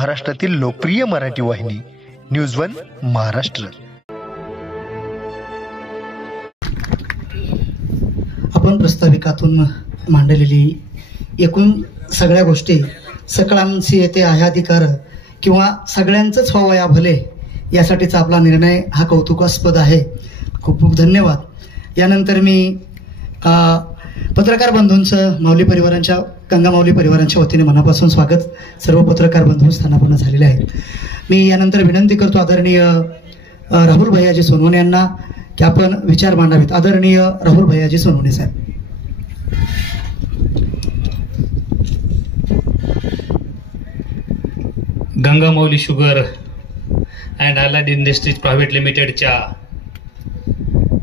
महाराष्ट्रातील लोकप्रिय मराठी वाहिनी न्यूज वन महाराष्ट्र। आपण प्रस्ताविकातून मांडलेली एकूण सगळ्या गोष्टी सकळांची येते आहे अधिकार किंवा सगळ्यांचंच व्हावं या भले यासाठीचा आपला निर्णय हा कौतुकास्पद आहे। खूप खूप धन्यवाद। यानंतर मी पत्रकार बंधूंचं माऊली परिवारांच्या गंगा माऊली परिवारांच्या वतीने मनापासून स्वागत सर्व पत्रकार बंधू स्थानापन्न झालेले आहेत। मी यानंतर विनंती करतो आदरणीय राहुल भैयाजी सोनवणे यांना की आपण विचार मांडावेत। आदरणीय राहुल भैयाजी सोनवणे साहेब। Ganga Mauli Sugar and Allied Industries Private लिमिटेडच्या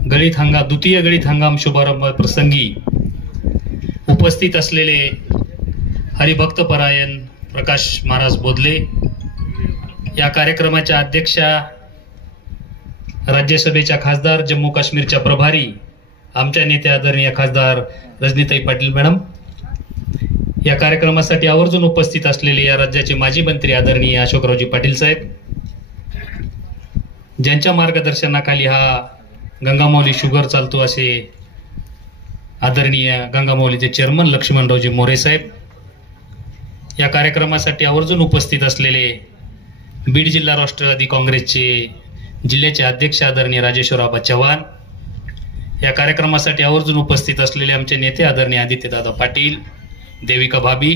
द्वितीय गळीत हंगाम शुभारंभ प्रसंगी उपस्थित असलेले हरिभक्तपरायण प्रकाश महाराज बोधले, या कार्यक्रमाच्या अध्यक्षा राज्यसभेच्या खासदार जम्मू काश्मीरच्या प्रभारी आमच्या नेते आदरणीय खासदार रजनीताई पाटील मॅडम, या कार्यक्रमासाठी आवर्जून उपस्थित असलेले या राज्याचे माजी मंत्री आदरणीय अशोकरावजी पाटील साहेब, ज्यांच्या मार्गदर्शनाखाली हा गंगामाऊली शुगर चालतो असे आदरणीय गंगामाऊलीचे चेअरमन लक्ष्मणरावजी मोरे साहेब, या कार्यक्रमासाठी आवर्जून उपस्थित असलेले बीड जिल्हा राष्ट्रवादी काँग्रेसचे जिल्ह्याचे अध्यक्ष आदरणीय राजेश्वरआबा चव्हाण, या कार्यक्रमासाठी आवर्जून उपस्थित असलेले आमचे नेते आदरणीय आदित्यदादा पाटील, देविका भाभी,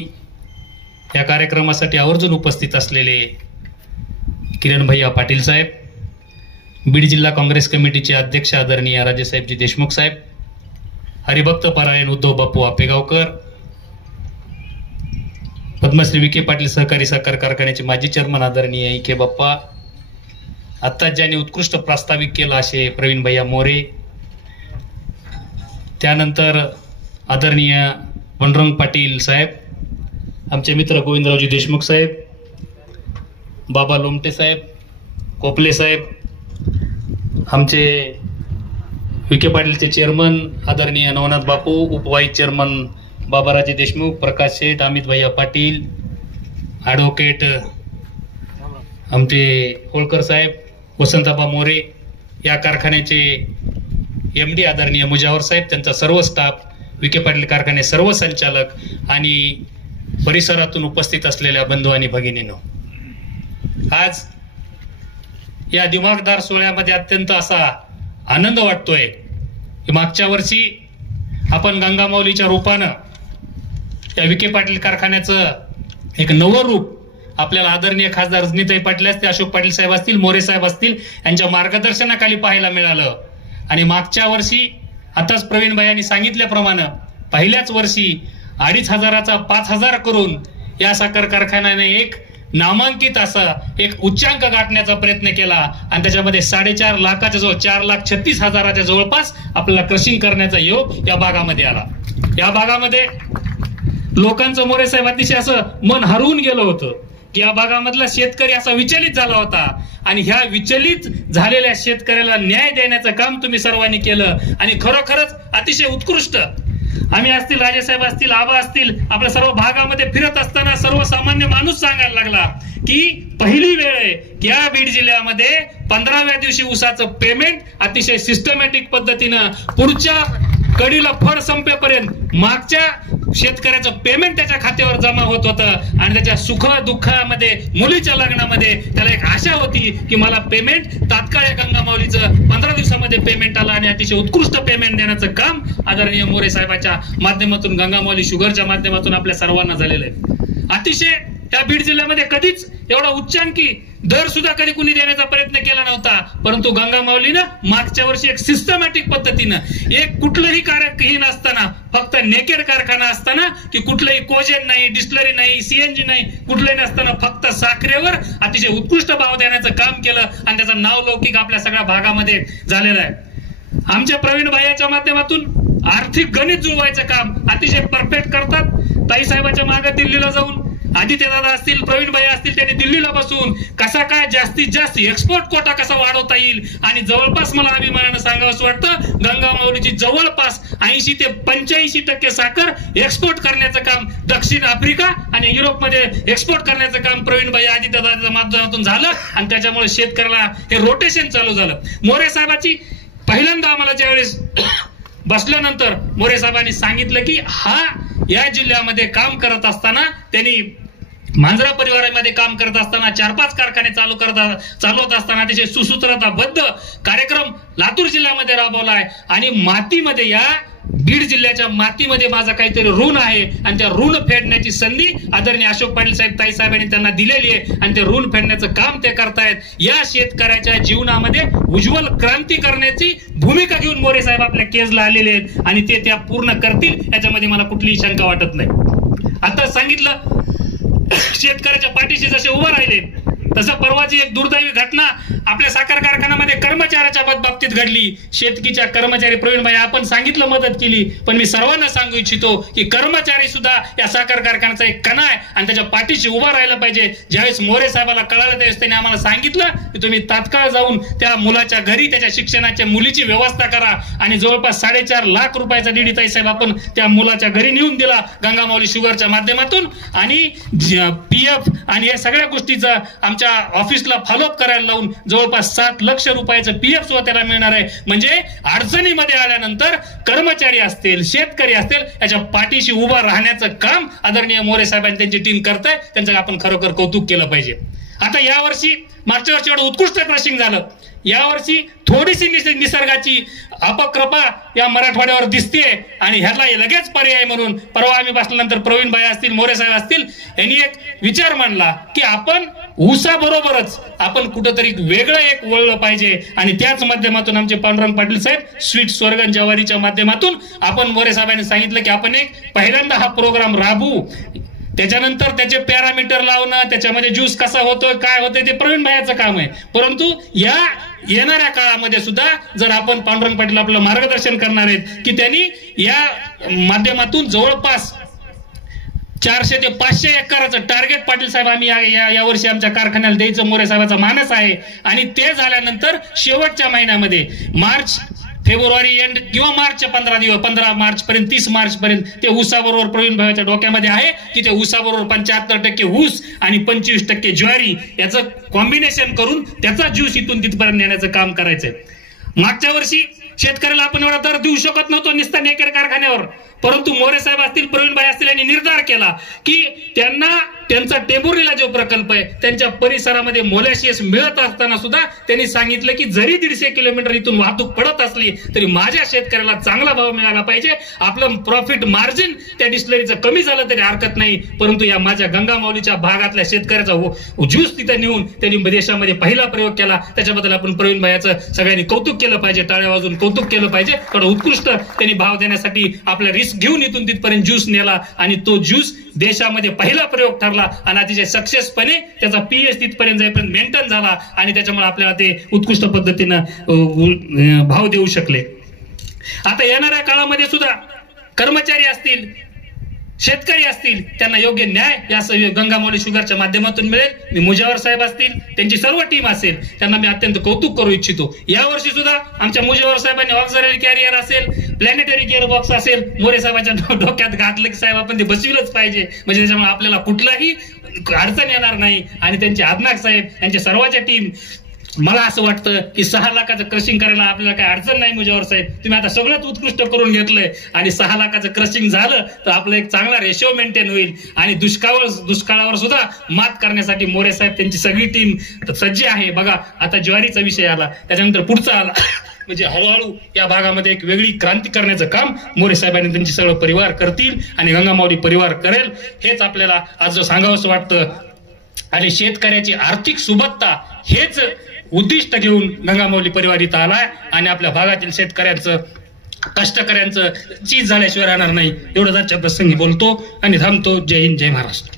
या कार्यक्रमासाठी आवर्जून उपस्थित असलेले किरण भैया पाटील साहेब, बीड जिल्हा काँग्रेस कमिटीचे अध्यक्ष आदरणीय राजेसाहेबजी देशमुख साहेब, हरिभक्त परायण उद्धव बापू आपेगावकर, पद्मश्री विखे पाटील सहकारी साखर कारखान्याचे माजी चेअरमन आदरणीय इके बाप्पा, आत्ताच ज्यांनी उत्कृष्ट प्रास्ताविक केला असे प्रवीण भैया मोरे, त्यानंतर आदरणीय वनरंग पाटील साहेब, आमचे मित्र गोविंदरावजी देशमुख साहेब, बाबा लोमटे साहेब, कोपले साहेब, आमचे विखे पाटीलचे चेअरमन आदरणीय नवनाथ बापू, उपवाईस चेअरमन बाबाराजे देशमुख, प्रकाश शेठ, अमित भैया पाटील, ॲडव्होकेट आमचे होळकर साहेब, वसंतबा मोरे, या कारखान्याचे MD आदरणीय मुजावर साहेब, त्यांचा सर्व स्टाफ, विखे पाटील कारखाने सर्व संचालक आणि परिसरातून उपस्थित असलेल्या बंधू आणि भगिनींनो, आज या दिमागदार सोहळ्यामध्ये अत्यंत असा आनंद वाटतोय की मागच्या वर्षी आपण गंगामाऊलीच्या रूपानं या विखे पाटील कारखान्याचं एक नवं रूप आपल्याला आदरणीय खासदार रजनीताई पाटील असतील, अशोक पाटील साहेब असतील, मोरे साहेब असतील, यांच्या मार्गदर्शनाखाली पाहायला मिळालं। आणि मागच्या वर्षी आताच प्रवीण भाईंनी सांगितल्याप्रमाणे पहिल्याच वर्षी 2500चा 5000 करून या साखर कारखान्याने एक नामांकित असा एक उच्चांक गाठण्याचा प्रयत्न केला आणि त्याच्यामध्ये 4.5 लाखाच्या जवळ 4,36,000च्या जवळपास आपल्याला क्रशिंग करण्याचा योग या भागामध्ये आला। या भागामध्ये लोकांचं मोरे साहेब अतिशय असं मन हरवून गेलं होतं की या भागामधला शेतकरी असा विचलित झाला होता आणि ह्या विचलित झालेल्या शेतकऱ्याला न्याय देण्याचं काम तुम्ही सर्वांनी केलं आणि खरोखरच अतिशय उत्कृष्ट। आम्ही असतील, राजेसाहेब असतील, आबा असतील, आपल्या सर्व भागामध्ये फिरत असताना सर्वसामान्य माणूस सांगायला लागला की पहिली वेळ आहे की या बीड जिल्ह्यामध्ये 15व्या दिवशी ऊसाचं पेमेंट अतिशय सिस्टमॅटिक पद्धतीनं पुढच्या कडीला फळ संपेपर्यंत मागच्या शेतकऱ्याचं पेमेंट त्याच्या खात्यावर जमा होत होतं आणि त्याच्या सुख दुःखामध्ये मुलीच्या लग्नामध्ये त्याला एक आशा होती की मला पेमेंट तात्काळ गंगामाऊलीचं 15 दिवसामध्ये पेमेंट आलं आणि अतिशय उत्कृष्ट पेमेंट देण्याचं काम आदरणीय मोरे साहेबांच्या माध्यमातून गंगामाऊली शुगरच्या माध्यमातून आपल्या सर्वांना झालेलं आहे। अतिशय त्या बीड जिल्ह्यामध्ये कधीच एवढा उच्चांकी दर सुद्धा कधी कुणी देण्याचा प्रयत्न केला नव्हता, परंतु गंगामाऊलीनं मागच्या वर्षी एक सिस्टमॅटिक पद्धतीनं एक कुठलंही कार्य नसताना, फक्त नेकेड कारखाना असताना की कुठलंही कोजेन नाही, डिस्टलरी नाही, CNG नाही, कुठलंही नसताना फक्त साखरेवर अतिशय उत्कृष्ट भाव देण्याचं काम केलं आणि त्याचं नाव लौकिक आपल्या सगळ्या भागामध्ये झालेलं आहे। आमच्या प्रवीण भाईच्या माध्यमातून आर्थिक गणित जुळवायचं काम अतिशय परफेक्ट करतात। ताई साहेबांच्या मागे दिल्लीला जाऊन आदित्यदादा असतील, प्रवीण भाई असतील, त्यांनी दिल्लीला बसून कसा काय जास्तीत जास्त एक्सपोर्ट कोटा कसा वाढवता येईल आणि जवळपास मला अभिमानानं सांगावंसं वाटतं गंगामाऊलीची जवळपास 80 ते 85% साखर एक्सपोर्ट करण्याचं काम दक्षिण आफ्रिका आणि युरोपमध्ये एक्सपोर्ट करण्याचं काम प्रवीणभाई आदित्यदादाच्या माध्यमातून झालं आणि त्याच्यामुळे शेतकऱ्याला हे रोटेशन चालू झालं. मोरे साहेबाची पहिल्यांदा आम्हाला ज्यावेळेस बसल्यानंतर मोरे साहेबांनी सांगितलं की या जिल्ह्यामध्ये काम करत असताना त्यांनी मांजरा परिवारामध्ये काम करत असताना 4-5 कारखाने चालवत असताना अतिशय सुसूत्रताबद्ध कार्यक्रम लातूर जिल्ह्यामध्ये राबवला आहे आणि मातीमध्ये या बीड जिल्ह्याच्या मातीमध्ये माझा काहीतरी ऋण आहे आणि त्या ऋण फेडण्याची संधी आदरणीय अशोक पाटील साहेब ताई साहेबांनी त्यांना दिलेली आहे आणि ते ऋण फेडण्याचं काम ते करतायत. या शेतकऱ्याच्या जीवनामध्ये उज्ज्वल क्रांती करण्याची भूमिका घेऊन मोरे साहेब आपल्या केजला आलेले आहेत आणि ते त्या पूर्ण करतील याच्यामध्ये मला कुठलीही शंका वाटत नाही. आता सांगितलं शेतकऱ्याच्या पाठीशी जसे उभं राहिले तसं परवाची एक दुर्दैवी घटना आपल्या साखर कारखान्यामध्ये कर्मचाऱ्याच्या बाबतीत घडली. शेतकीच्या कर्मचारी प्रवीणभाई आपण सांगितलं मदत केली पण मी सर्वांना सांगू इच्छितो की कर्मचारी सुद्धा या साखर कारखान्याचा एक कणा आहे आणि त्याच्या पाठीशी उभा राहायला पाहिजे. ज्यावेळेस मोरे साहेबाला कळालं त्यावेळेस त्यांनी आम्हाला सांगितलं की तुम्ही तात्काळ जाऊन त्या मुलाच्या घरी त्याच्या शिक्षणाच्या मुलीची व्यवस्था करा आणि जवळपास 4.5 लाख रुपयाचा निधी ताई साहेब आपण त्या मुलाच्या घरी नेऊन दिला गंगामाऊली शुगरच्या माध्यमातून आणि PF आणि या सगळ्या गोष्टीचा आमच्या ऑफिसला फॉलोअप करायला लावून जवळपास 7 लाख रुपयाचं PF सुद्धा त्याला मिळणार आहे. म्हणजे अडचणीमध्ये आल्यानंतर कर्मचारी असतील शेतकरी असतील याच्या पाठीशी उभा राहण्याचं काम आदरणीय मोरे साहेबांनी त्यांची टीम करताय. त्यांचं आपण खरोखर कौतुक केलं पाहिजे. आता यावर्षी मागच्या वर्षी एवढं उत्कृष्ट क्रशिंग झालं. यावर्षी थोडीशी निसर्गाची अपकृपा या मराठवाड्यावर दिसते आणि ह्याला लगेच पर्याय म्हणून परवा आम्ही बसल्यानंतर प्रवीणभाई असतील मोरे साहेब असतील यांनी एक विचार मांडला की आपण ऊसाबरोबरच आपण कुठंतरी वेगळं एक वळलं पाहिजे आणि त्याच माध्यमातून आमचे पांडुरंग पाटील साहेब स्वीट स्वर्गन जवारीच्या माध्यमातून आपण मोरे साहेबांनी सांगितलं की आपण एक पहिल्यांदा हा प्रोग्राम राबवू. त्याच्यानंतर त्याचे पॅरामीटर लावणं त्याच्यामध्ये ज्यूस कसा होतोय काय होतंय ते प्रवीण भाईचं काम आहे. परंतु या येणाऱ्या काळामध्ये सुद्धा जर आपण पांडुरंग पाटील आपलं मार्गदर्शन करणार आहेत की त्यांनी या माध्यमातून जवळपास 400 ते 500 एकराचं टार्गेट पाटील साहेब आम्ही यावर्षी आमच्या कारखान्याला द्यायचं मोरे साहेबाचा मानस आहे आणि ते झाल्यानंतर शेवटच्या महिन्यामध्ये मार्च फेब्रुवारी एंड किंवा मार्चच्या 15 मार्च पर्यंत 30 मार्च पर्यंत ते ऊसाबरोबर प्रवीण भाईच्या डोक्यामध्ये आहे की ते ऊसाबरोबर 75% ऊस आणि 25% ज्वारी याचं कॉम्बिनेशन करून त्याचा ज्यूस इथून तिथपर्यंत नेण्याचं काम करायचंय. मागच्या वर्षी शेतकऱ्याला आपण एवढा दर देऊ शकत नव्हतो निस्ता नेकर कारखान्यावर परंतु मोरे साहेब असतील प्रवीणभाई असतील यांनी निर्धार केला की त्यांना त्यांचा टेंभुर्णीला जो प्रकल्प आहे त्यांच्या परिसरामध्ये मोलॅशियस मिळत असताना सुद्धा त्यांनी सांगितलं की जरी 150 किलोमीटर इथून वाहतूक पडत असली तरी माझ्या शेतकऱ्याला चांगला भाव मिळाला पाहिजे. आपलं प्रॉफिट मार्जिन त्या डिस्टिलरीचं कमी झालं तरी हरकत नाही परंतु या माझ्या गंगामाऊलीच्या भागातल्या शेतकऱ्याचा ज्यूस तिथे नेऊन त्यांनी देशामध्ये पहिला प्रयोग केला. त्याच्याबद्दल आपण प्रवीणभाईचं सगळ्यांनी कौतुक केलं पाहिजे. टाळ्या वाजून कौतुक केलं पाहिजे. थोडं उत्कृष्ट त्यांनी भाव देण्यासाठी आपल्या रिस्क घेऊन इथून तिथपर्यंत ज्यूस नेला आणि तो ज्यूस देशामध्ये पहिला प्रयोग ठरला आणि अतिशय सक्सेसपणे त्याचा पीएच तिथपर्यंत जाईपर्यंत मेंटेन झाला आणि त्याच्यामुळे आपल्याला ते उत्कृष्ट पद्धतीनं भाव देऊ शकले. आता येणाऱ्या काळामध्ये सुद्धा कर्मचारी असतील शेतकरी असतील त्यांना योग्य न्याय या गंगामाऊली शुगरच्या माध्यमातून मिळेल. मी मुजावर साहेब असतील त्यांची सर्व टीम असेल त्यांना मी अत्यंत कौतुक करू इच्छितो. यावर्षी सुद्धा आमच्या मुजावर साहेबांनी ऑक्झिलरी कॅरियर असेल प्लॅनेटरी गिअर बॉक्स असेल मोरे साहेबांच्या डोक्यात घातलं की साहेब आपण ते बसविलंच पाहिजे म्हणजे त्याच्यामुळे आपल्याला कुठलाही अडचण येणार नाही आणि त्यांचे आदनाक साहेब यांच्या सर्वांच्या टीम मला असं वाटतं की 6 लाखाचं क्रशिंग करायला आपल्याला काही अडचण नाही. मुजावर साहेब तुम्ही आता सगळंच उत्कृष्ट करून घेतलंय आणि 6 लाखाचं क्रशिंग झालं तर आपलं एक चांगला रेशो मेंटेन होईल आणि दुष्काळावर सुद्धा मात करण्यासाठी मोरे साहेब त्यांची सगळी टीम सज्ज आहे. बघा आता ज्वारीचा विषय आला त्याच्यानंतर पुढचा आला म्हणजे हळूहळू या भागामध्ये एक वेगळी क्रांती करण्याचं काम मोरे साहेबांनी त्यांचे सगळं परिवार करतील आणि गंगामाऊली परिवार करेल हेच आपल्याला आज सांगावंसं वाटतं. आणि शेतकऱ्याची आर्थिक सुबत्ता हेच उद्दिष्ट घेऊन गंगामाऊली परिवार इथं आलाय आणि आपल्या भागातील शेतकऱ्यांचं कष्टकऱ्यांचं चीज झाल्याशिवाय राहणार नाही एवढंच आजच्या प्रसंगी बोलतो आणि थांबतो. जय हिंद जय महाराष्ट्र.